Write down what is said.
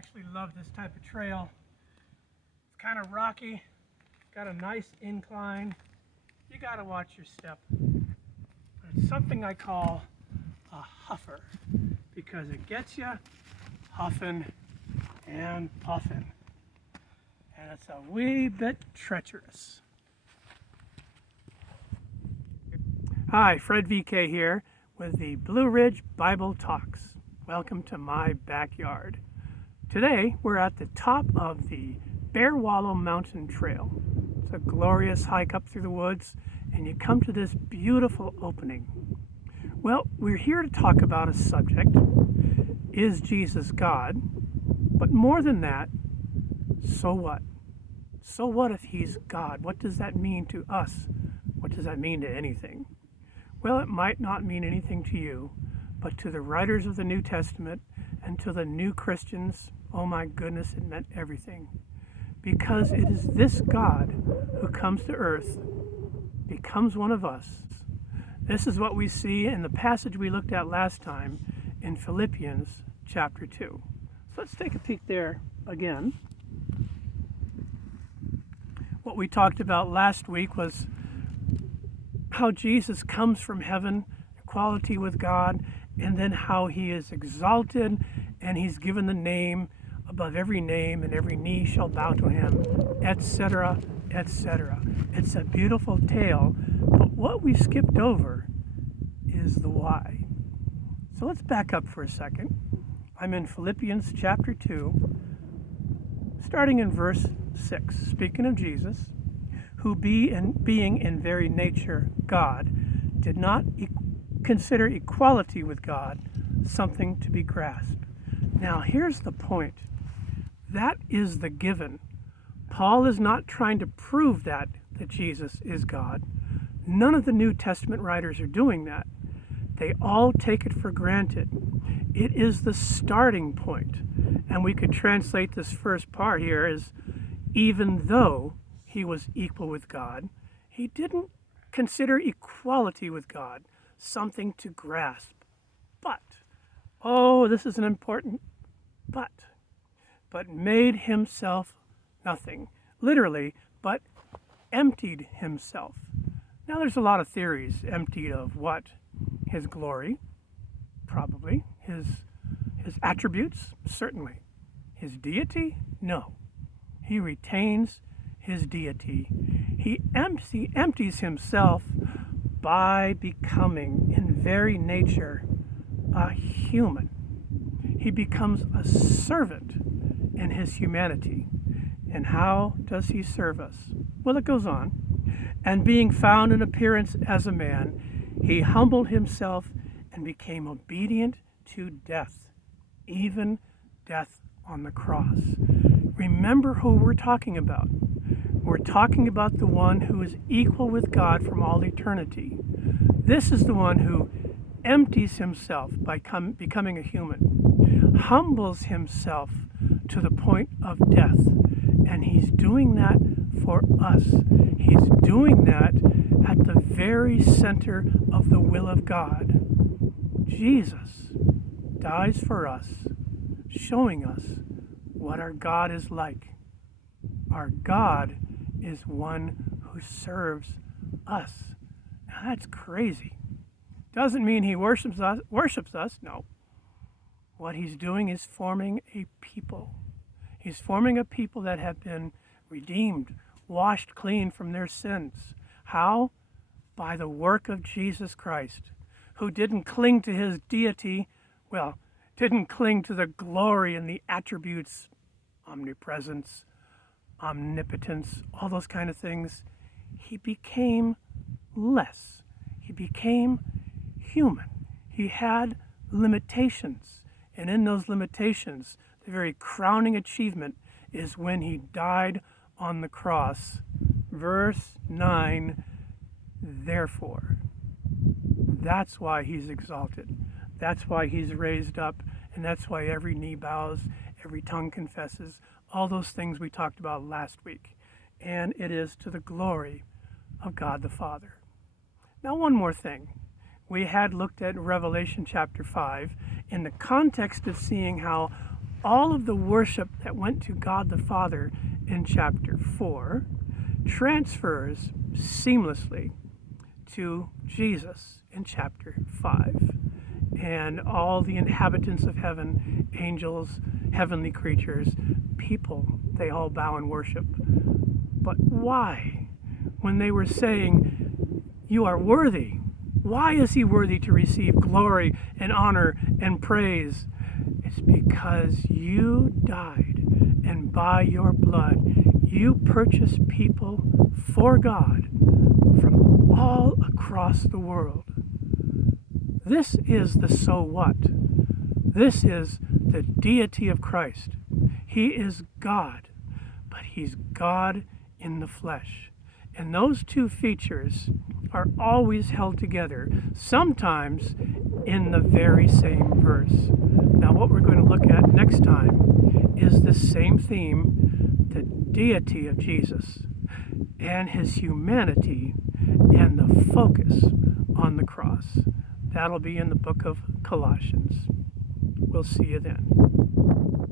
actually love this type of trail. It's kind of rocky, got a nice incline. You got to watch your step. But it's something I call a huffer because it gets you huffing and puffing. And it's a wee bit treacherous. Hi, Fred VK here with the Blue Ridge Bible Talks. Welcome to my backyard. Today we're at the top of the Bear Wallow Mountain Trail. It's a glorious hike up through the woods and you come to this beautiful opening. Well, we're here to talk about a subject. Is Jesus God? But more than that, so what? So what if he's God? What does that mean to us? What does that mean to anything? Well, it might not mean anything to you, but to the writers of the New Testament and to the new Christians, oh my goodness, it meant everything. Because it is this God who comes to earth, becomes one of us. This is what we see in the passage we looked at last time in Philippians chapter 2. So let's take a peek there again. What we talked about last week was how Jesus comes from heaven, equality with God, and then how he is exalted and he's given the name above every name and every knee shall bow to him, etc., etc. It's a beautiful tale, but what we skipped over is the why. So let's back up for a second. I'm in Philippians chapter 2, starting in verse 6, speaking of Jesus, who being in very nature God, did not consider equality with God something to be grasped. Now here's the point. That is the given. Paul is not trying to prove that Jesus is God. None of the New Testament writers are doing that. They all take it for granted. It is the starting point. And we could translate this first part here as, even though he was equal with God, he didn't consider equality with God something to grasp. But, oh, this is an important but made himself nothing. Literally, but emptied himself. Now there's a lot of theories. Emptied of what? His glory, probably. His attributes, certainly. His deity? No. He retains his deity. He empties himself by becoming, in very nature, a human. He becomes a servant in his humanity. And how does he serve us? Well, it goes on. And being found in appearance as a man, he humbled himself and became obedient to death, even death on the cross. Remember who we're talking about. We're talking about the one who is equal with God from all eternity. This is the one who empties himself by becoming a human, humbles himself to the point of death, and he's doing that for us. He's doing that at the very center of the will of God. Jesus dies for us, showing us what our God is like. Our God is one who serves us. Now that's crazy. Doesn't mean he worships us, no. What he's doing is forming a people. He's forming a people that have been redeemed, washed clean from their sins. How? By the work of Jesus Christ, who didn't cling to his deity, didn't cling to the glory and the attributes, omnipresence, omnipotence, all those kind of things. He became less. He became human. He had limitations. And in those limitations, the very crowning achievement is when he died on the cross. Verse 9, therefore. That's why he's exalted. That's why he's raised up. And that's why every knee bows, every tongue confesses, all those things we talked about last week. And it is to the glory of God the Father. Now, one more thing. We had looked at Revelation chapter 5 in the context of seeing how all of the worship that went to God the Father in chapter 4 transfers seamlessly to Jesus in chapter 5. And all the inhabitants of heaven, angels, heavenly creatures, people, they all bow and worship. But why? When they were saying, you are worthy, why is he worthy to receive glory and honor and praise? It's because you died, and by your blood, you purchased people for God from all across the world. This is the so what. This is the deity of Christ. He is God, but he's God in the flesh. And those two features are always held together, sometimes in the very same verse. Now, what we're going to look at next time is the same theme, the deity of Jesus and his humanity and the focus on the cross. That'll be in the book of Colossians. We'll see you then.